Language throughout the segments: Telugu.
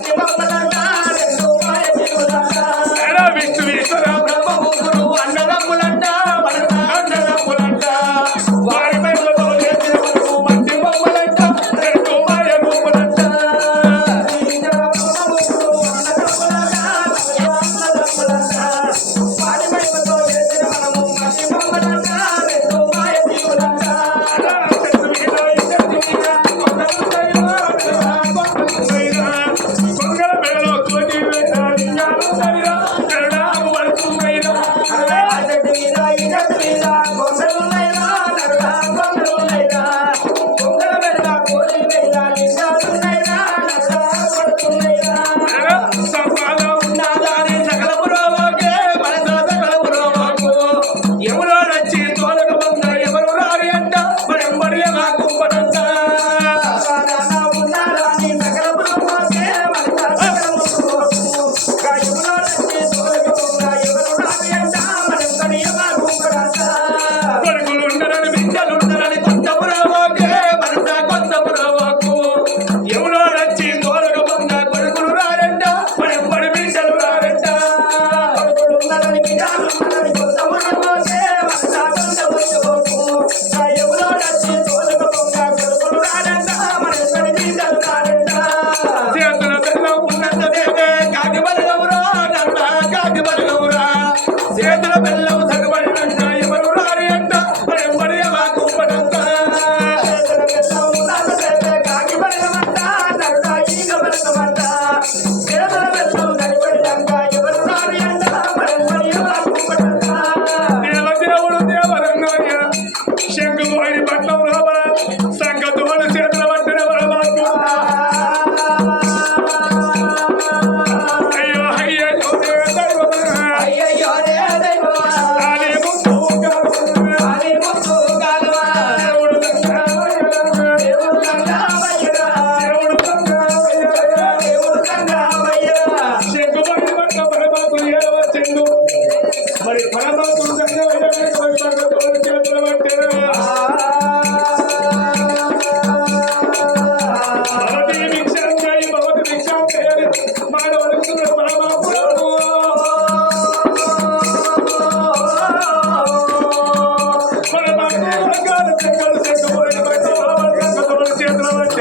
别忘了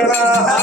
esperar.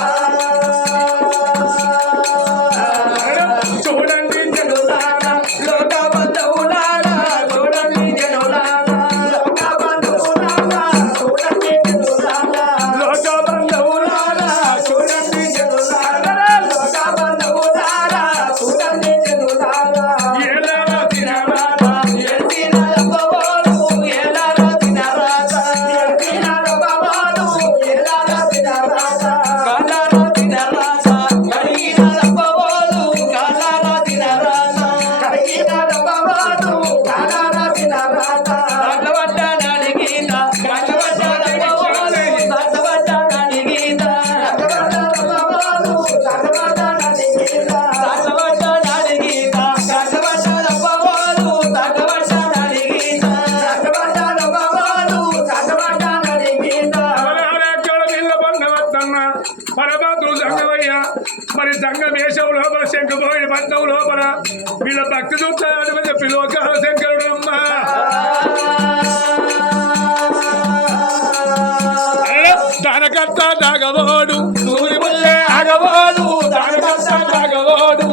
అగవోడు సూరిముల్లే అగవోడు దానకర్త అగవోడు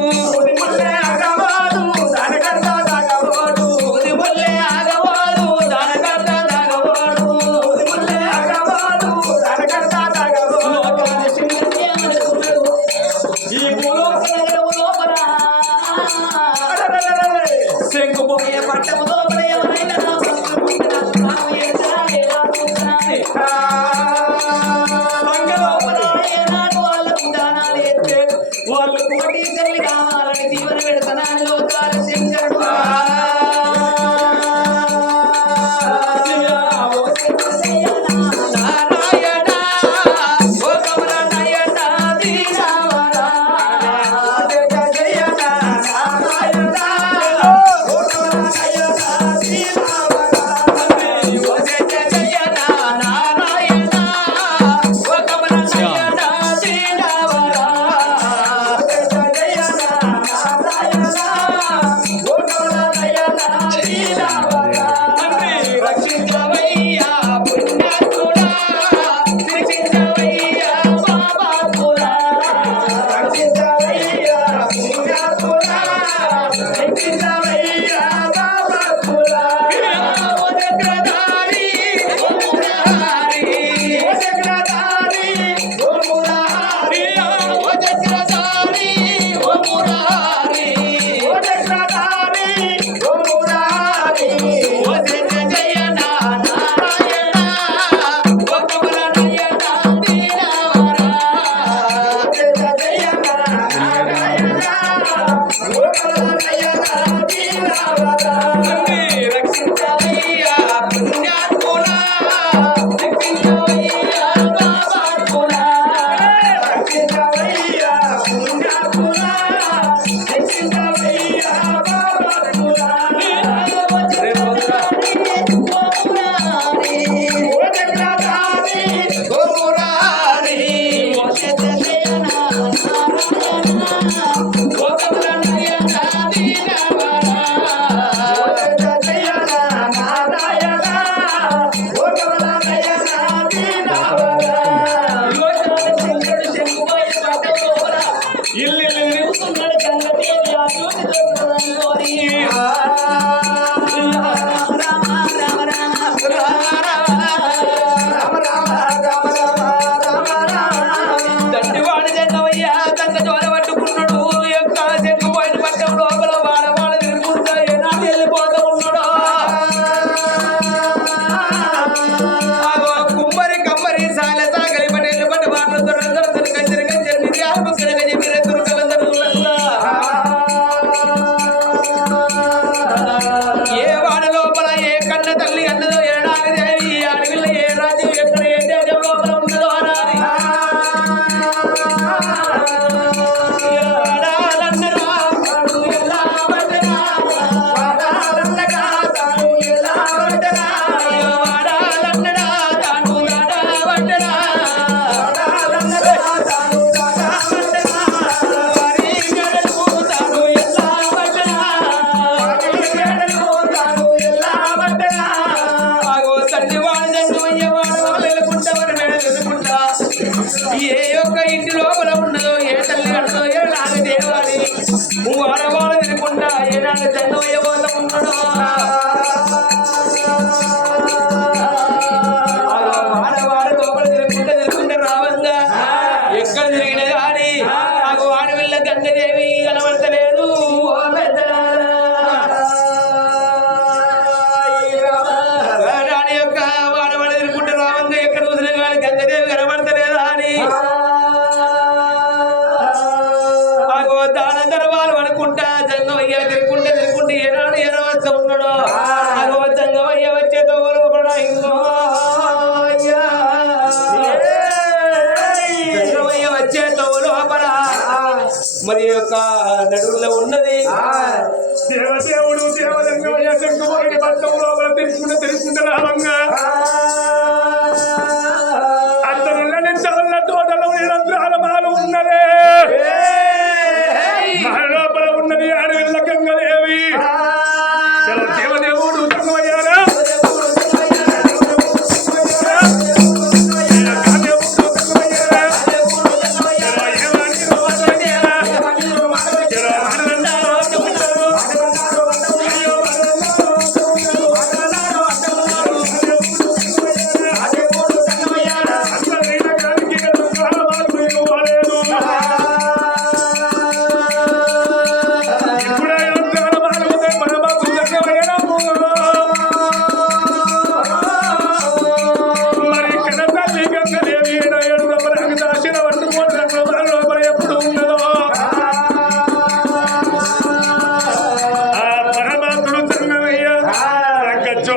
Hey,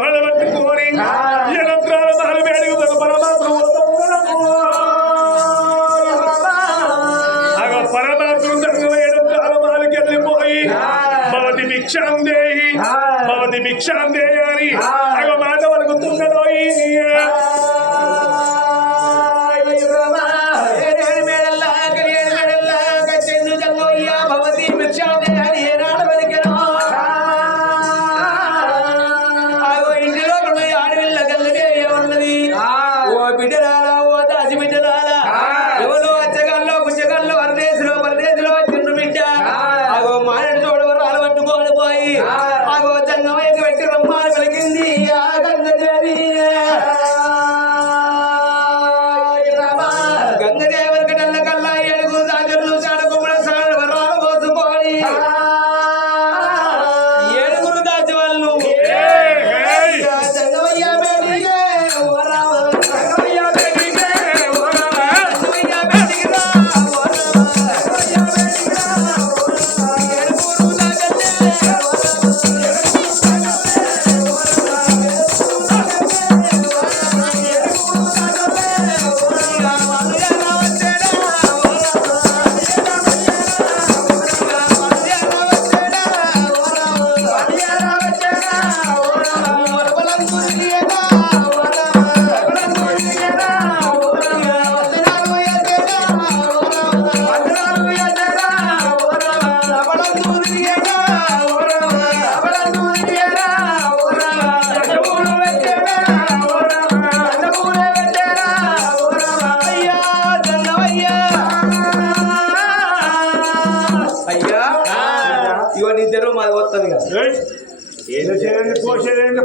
ఇంకా జోల పట్టుకొని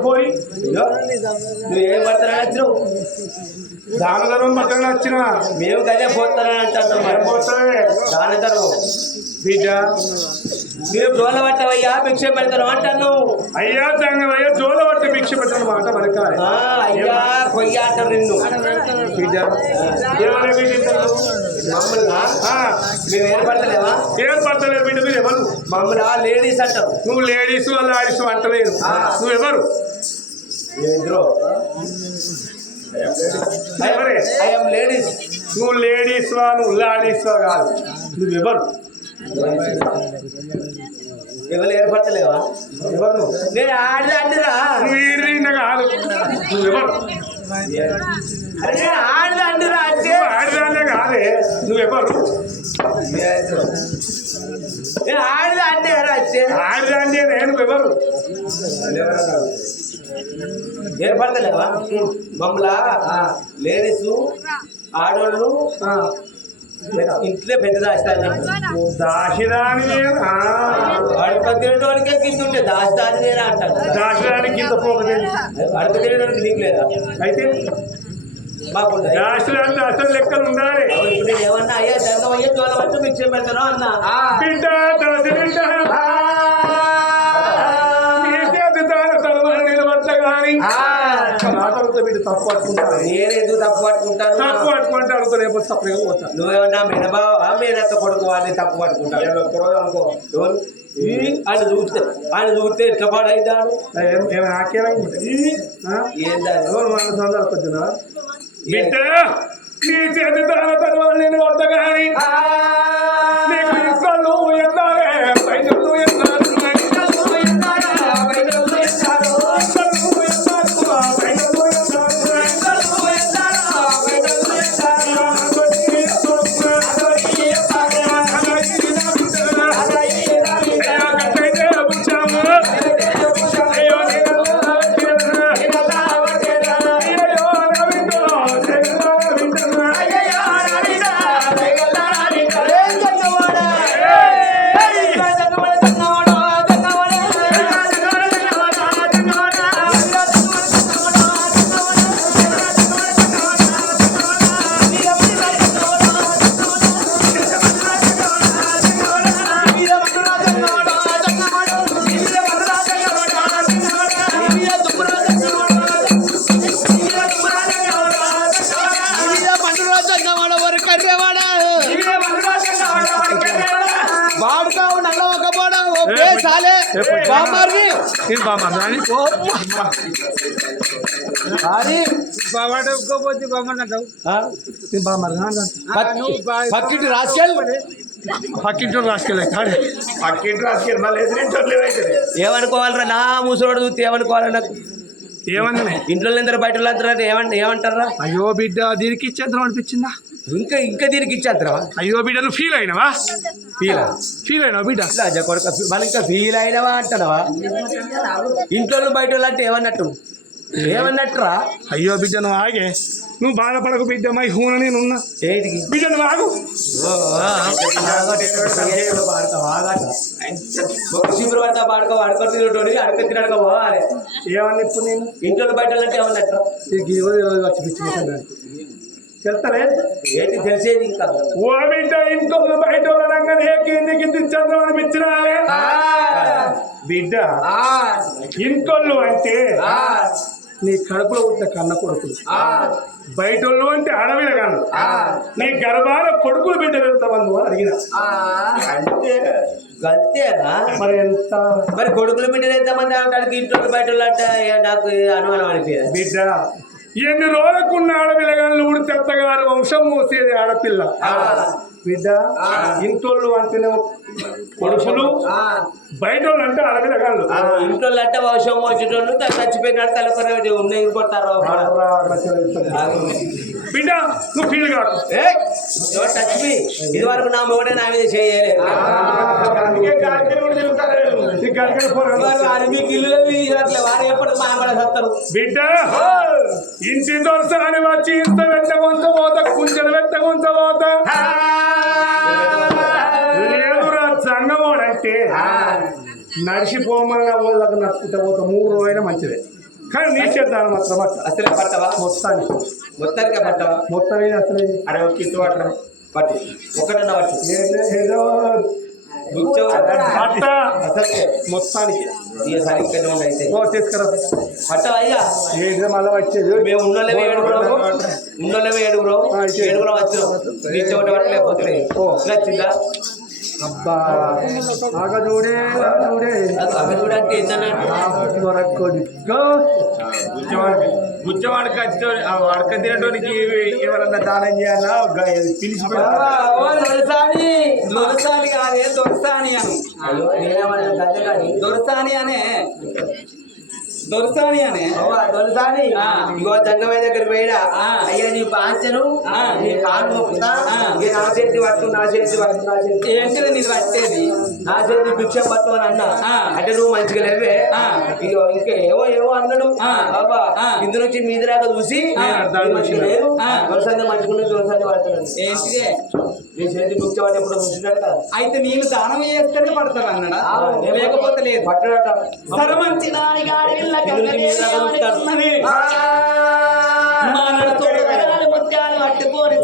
పోయి నువ్వు ఏం పడతానని వచ్చినావు దాన ధర్మం పట్టణ వచ్చిన మేము గదే పోతానని అంటాను మరి పోతావే. దాని తరం బిడ్డ మీరు డోల పట్టవయ్యా భిక్ష పెడతాను అంటాను? అయ్యా తంగమయ్య జోల పట్టి భిక్ష పెట్టిన మాట మనకాయ ఆ, అయ్యా కొయ్య అంటారు నిన్ను మేము ఏర్పడతలేవా? బిడ్డ మీరు ఎవరు? మమ్మల్ని లేడీస్ అంటారు. నువ్వు లేడీస్ లాడీస్ అంటలేదు. నువ్వు ఎవరు? ఏంద్రో? ఎవరే? I'm ladies. నువ్వు లేడీస్ వా నువ్వు లాడీస్ వా కాదు. నువ్వు ఎవరు ఏర్పడతలేవా? ఎవరు? నేను కాదు. నువ్వు ఎవరు? అరే అంటే. నువ్వు ఆడదానే కాదే. నువ్వు ఎవరు? నేను ఆడదా అంటే ఎవరు అంటే? ఆడదాన్ని నేను ఎవరు? ఏర్పడతలేవా? మమ్మల్ని లేడీస్ ఆడోళ్ళు ఇంట్లో పెద్ద దాస్తాను ఆ, అడుపు తినడానికే కింద ఉంటే దాస్తాను నేనే అంటాను ఇంత పోకదే అడుపు తినడానికి నీకు లేదా అయితే మాకు అసలు లెక్కలు ఉండాలి ఇప్పుడు నేను ఏమన్నా అయ్యా దండం అయ్యా జోల పట్టు మిక్సీ పెడతాను అన్నా బిడ్డ కానీ నాటలతో బిడ్డ తప్పు పట్టుకుంటాను నేను ఎందుకు తప్పు పట్టుకుంటాను? తప్పు పట్టుకుంటే అడుగుతా లేకపోతే తప్పుగా పోతా నువ్వేమన్నా మినబావ మీరెత్త కొడుకు వాడిని తప్పు పట్టుకుంటాను అనుకో. ఆయన చూస్తే ఆయన చూస్తే ఎట్లా పాడైతాడు? ఏం- ఏం నాకేలా ఏందా ఎవరు మన సందర్భం కొద్దిగా బిడ్డ నీ చేతి దాన తలవని నేను వద్ద కానీ నీకు పక్కింటి రాసుకెళ్ళి పక్కింటి రాసుకెళ్ళి పక్కింటి రాసుకెళ్ళి మళ్ళీ ఏమనుకోవాలరా? నా ముసలోడు చూస్తే ఏమనుకోవాలి నాకు ఏమన్నా ఇంట్లో అందరూ బయట వాళ్ళందరూ ఏమంట ఏమంటారా? అయ్యో బిడ్డ దీనికి ఇచ్చేద్దాం అనిపించిందా? ఇంకా ఇంకా దీనికి ఇచ్చేద్దరా అయ్యో బిడ్డ నువ్వు ఫీల్ అయినవా ఫీల్ ఫీల్ అయినావు బిడ్డ? కొడుక మళ్ళీ ఇంకా ఫీల్ అయినవా అంటావా ఇంట్లో బయట వాళ్ళు అంటే ఏమన్నట్టు? ఏమన్నట్టురా అయ్యో బిడ్డ నువ్వు ఆగే. నువ్వు బాధపడకు బిడ్డ మై హూన నేను ఉన్నా. బిడ్డ నువ్వు ఆగు. పాడుకో పోవాలి. ఏమన్నా ఇప్పుడు నేను? ఇంట్లో బయట ఏంటి తెలిసేది ఇంకా? ఓ బిడ్డ ఇంట్లో బయట కింది కింది బిడ్డ ఇంట్లో అంటే నీ కడుపులో పుట్టిన కన్న కొడుకులు. బయట అంటే అడవిల కన్ను. నీ గర్భాల కొడుకులు బిడ్డ వెళ్తామని అడిగిన. అంతే. అంతేనా? మరి ఎంత? మరి కొడుకుల బిడ్డలు ఎంతమంది అంటాడు ఇంట్లో బయట అంటే నాకు అనుమానం అనిపించదు. బిడ్డ ఎన్ని రోజులకున్న ఆడపిల్లగాళ్ళు ఊడి తెత్తగారు వంశం మోసేది ఆడపిల్ల. బిడ్డ ఇంటోళ్ళు అంటేనే కొడుకులు బయట వాళ్ళు అంటే ఆడపిల్లగాళ్ళు ఇంట్లో అంటే వర్షం వచ్చేటోళ్ళు చచ్చిపోయినాడు తలకొని ఉన్నాయి కొట్టారు బిడ్డ నువ్వు ఫీల్ కాదు. ఇది వరకు నా మొగడే నా మీద చేయలేదు బిడ్డ ఇంటి దొరసాని వచ్చి ఇంత వెంట కొంత పోత కుంచెలు వెంట కొంత పోత. జంగమోడంటే నడిచిపోమని వాళ్ళకి నచ్చుకుంటా పోతా మూడు రోజులైనా మంచిదే. కానీ నీ చేద్దాను మాత్రం అసలు పట్టవా? మొత్తానికి. మొత్తానికి పట్టవా? మొత్తం ఏది అసలు. అరే ఒక కిత్తు పట్టడం పట్టు. ఒకటన్నా పట్టు. ఏదో- పట్ట. అసలు. మొత్తానికి. ఇక తీసుకురా పట్టవా అయ్యా ఏదో మళ్ళీ వచ్చేది. మేము ఉన్నోళ్ళమే ఏడుగురు. ఉన్నోళ్ళమే ఏడుగురు. ఏడుగురు వచ్చినాం. నీ చోట పట్టలేకపోతే. నచ్చిందా? అబ్బా ఆగ చూడే చూడంటే ఏంటన్నా కొడుకో గుచ్చవాడికి వచ్చి వడక తినడానికి ఎవరన్నా దానం చేయాలా? పిలిచి దొరసాని కాదే అను. దొరసాని అనే. దొరసాని అనే ఆ. ఇగో జంగమయ్య దగ్గరికి పోయిడా. అయ్యా నీ బాంచను ఆ. నీ కాలు మొక్కుతా నా చేతి పట్టు నా చేతి పట్టు నా చేతి ఏంటిది నీది పట్టేది నా చేతి భిక్ష పట్టు అని అన్నా. అంటే నువ్వు మంచిగా లేవే. ఇగో ఇంకా ఏవో ఏవో అన్నాడు. బాబా. ఇందు నుంచి మీది రాక చూసి మంచిగా లేవు. దొరసంది మంచిగా దొరసంది పడుతున్నాడు ఏంటిదే నీ చేతి ఎప్పుడు అయితే నేను దానం చేస్తేనే పడతాను అన్నాడా? లేకపోతే లేదు. పట్టడట. దాని గాడి ముత్యాలు పట్టుకొని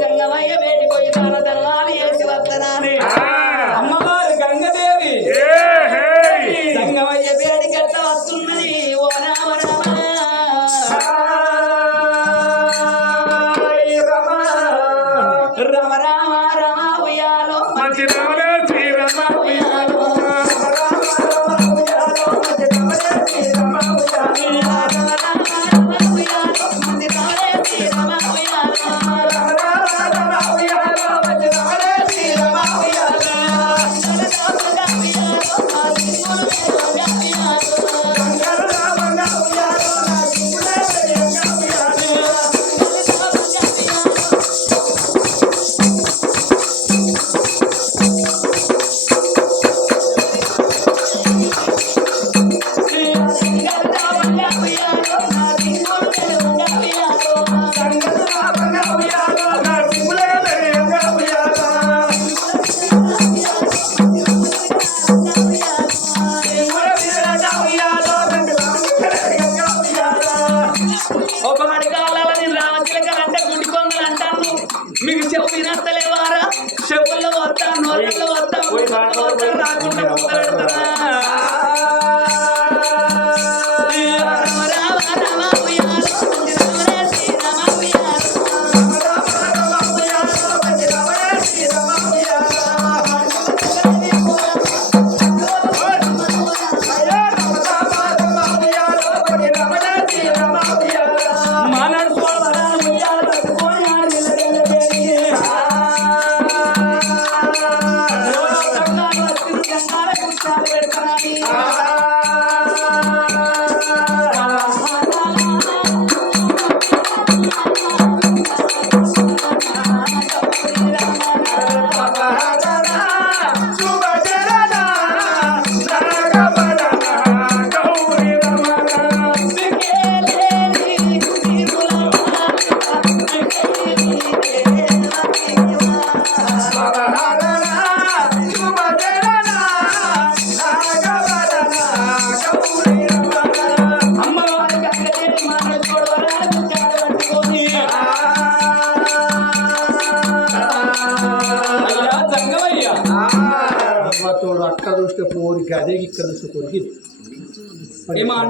వస్తా ముక్కుల్లో వస్తా రాకుండా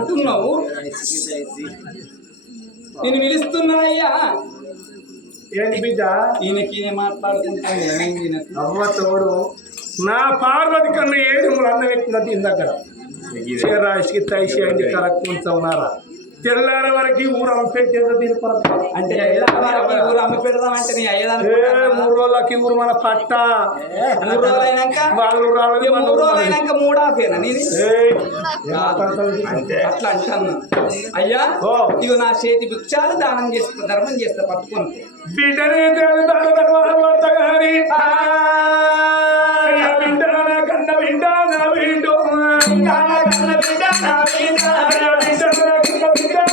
అంటున్నావు నేను పిలుస్తున్నానయ్యా ఏంటి బిడ్డ? ఈయనకి మాట్లాడుకుంటాను తోడు నా పార్వతి కన్నా ఏడు మూడు అన్నం ఎక్కున్నది ఇందాక చీరాశికి తైసి అయింది కరెక్ట్ ఉంచావునారా తెల్లారి వరకు ఊరు అమ్మపెట్టేదో దీని అంటే ఊరు అమ్మ పెడదామంటే నీ అయ్యదానికి ఏ మూడు రోజులకి ఊరు మన పట్ట. మూడు వాళ్ళు రాలేదు మూడు? అట్లా అంటాను. అయ్యా. ఇగో నా చేతి భిక్షాలు దానం చేస్తా ధర్మం చేస్తా పట్టుకొని బిడ్డనే దేవుడు గాని బిడ్డ కన్న బిడ్డ నా లింగాన కన్న బిడ్డ నా బిడ్డ. అయ్యా బిడ్డ నా బిడ్డ నా బిడ్డ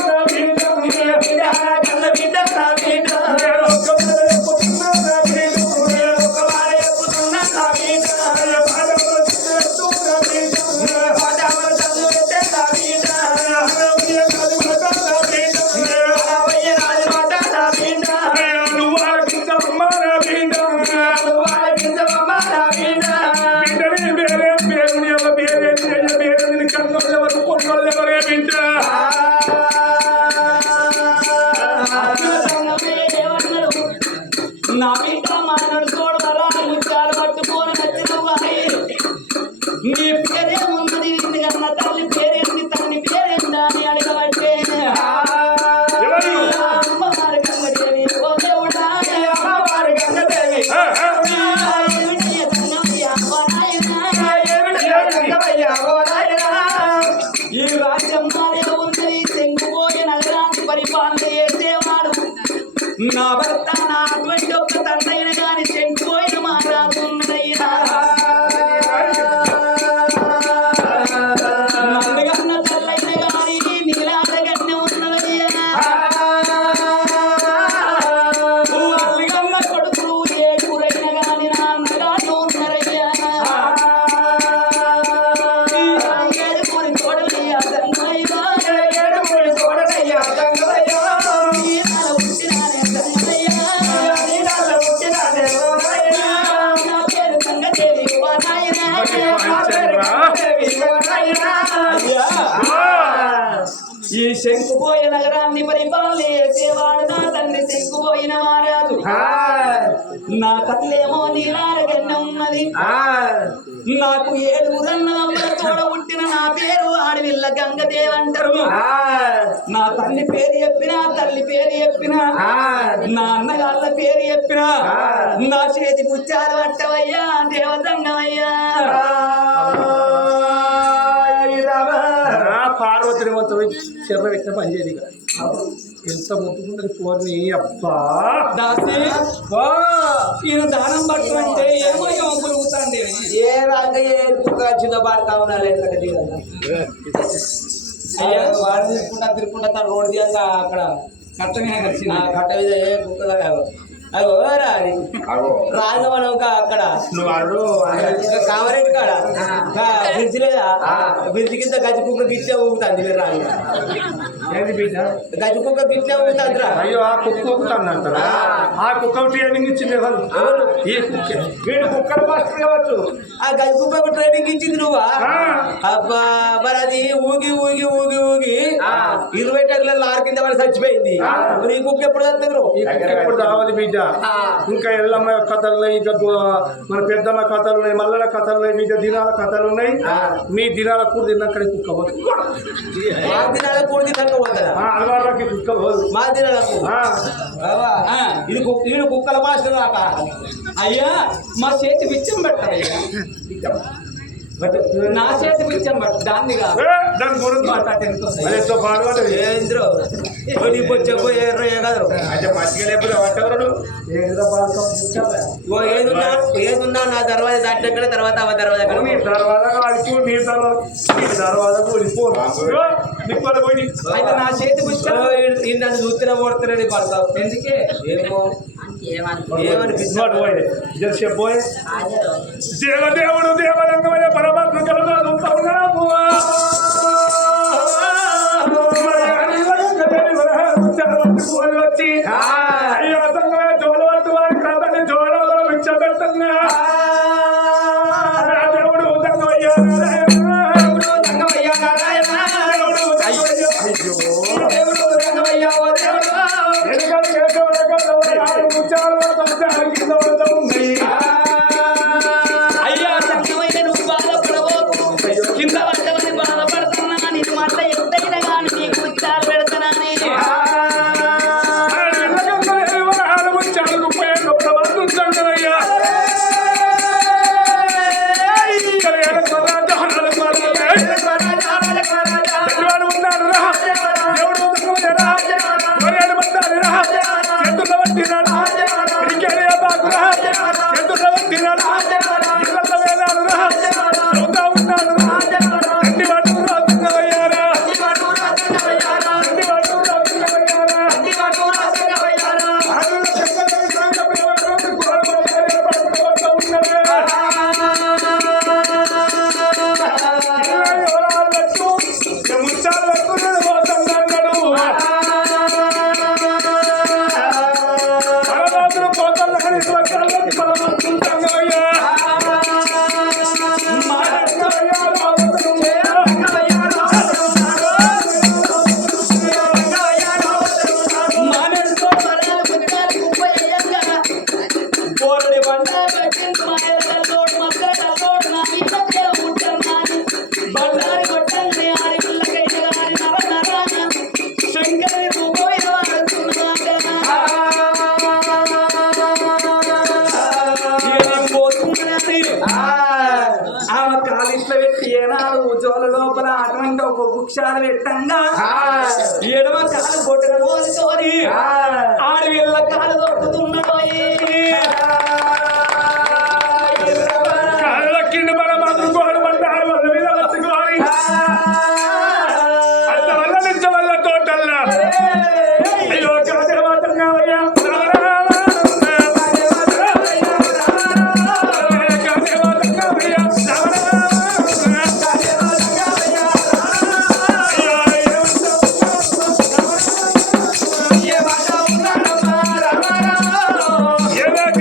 ఆడవిల్ల గంగదేవ్ అంటారు నా తల్లి పేరు చెప్పినా తల్లి పేరు చెప్పినా. నా అన్నగాళ్ళ పేరు చెప్పినా. నా చేతి పుచ్చాలు పట్టవయ్యా దేవతంగమయ్యా నా పార్వతిని మొత్తం చెర్ర పెట్టిన పని చేయదు ఇక. ఎంత ముట్టుకున్నది పోర్ని? అబ్బా! దాసి వా, ఈయన దానం పట్టమంటే ఏమో ఏమో పురుగుతాండి ఏ రంగయ్య ఎరుపుగా చిన్న బాట కావాలి అయ్యా. వాడు తిరుక్కుంటా తిరుక్కుంటా తన రోడ్డు తీయంగా అక్కడ కట్టమే కలిసి ఆ కట్ట మీద ఏ కుక్కగా అగో రాని రాజమనం అక్కడ. కామరేట్ కాడ. బ్రిడ్జ్ లేదా? బ్రిడ్జ్ కింద గజ కుక్క గిట్లే ఊగుతుంది మీరు రాని ఏది బిడ్డ? గజ కుక్క గిట్లే ఊగుతుంది రా అయ్యో ఆ కుక్క ఒకటి అంటారా ఆ. కుక్క ట్రైనింగ్ ఇచ్చింది ఎవరు? ఈ కుక్క. వీడు కుక్కలు మాస్టర్ కావచ్చు. ఆ గజ కుక్కకు ట్రైనింగ్ ఇచ్చింది నువ్వా? ఆ. అబ్బా మరి అది ఊగి ఊగి ఊగి ఊగి ఇరవై టన్నుల లారీ కింద పడి చచ్చిపోయింది. మరి ఈ కుక్క ఎప్పుడు ఈ కుక్క ఎప్పుడు రావాలి బిడ్డ? ఇంకా ఎల్లమ్మ కథలు ఇంకా మన పెద్దమ్మ కథలు ఉన్నాయి మల్లల కథలు ఉన్నాయి ఇంకా దినాల కథలు ఉన్నాయి మీ దినాల కూడా తిన్నాక కుక్క దినాలకు కూడా తిన్నాక పోతుందా? మా ఇది కుక్కల మాస్టర్ ఆట అయ్యా మా చేతి బిచ్చం పెట్టయ్యా నా చేతి బిచ్చం పట్టు దాన్ని కాదు. దాని గురించి ఏంద్రో ఎర్ర ఎగదు అంటే మంచిగా లేకపోతే ఏదున్నా ఏదున్నా నా దర్వాజా దాటిన తర్వాత అవ దర్వాజా నీ తర్వాత కాడికి నీ తర్వాత నీ తర్వాత కూలిపోను నిప్పలు పోయి అయితే నా చేతి బిచ్చం ఈ నన్ను చూస్తేనే ఓడుతున్నాడు పడతావు ఎందుకే? ఏమో. దేవదేవుడు దేవరంగమయ్య పరమాత్మ కలగాలు వృక్షాలు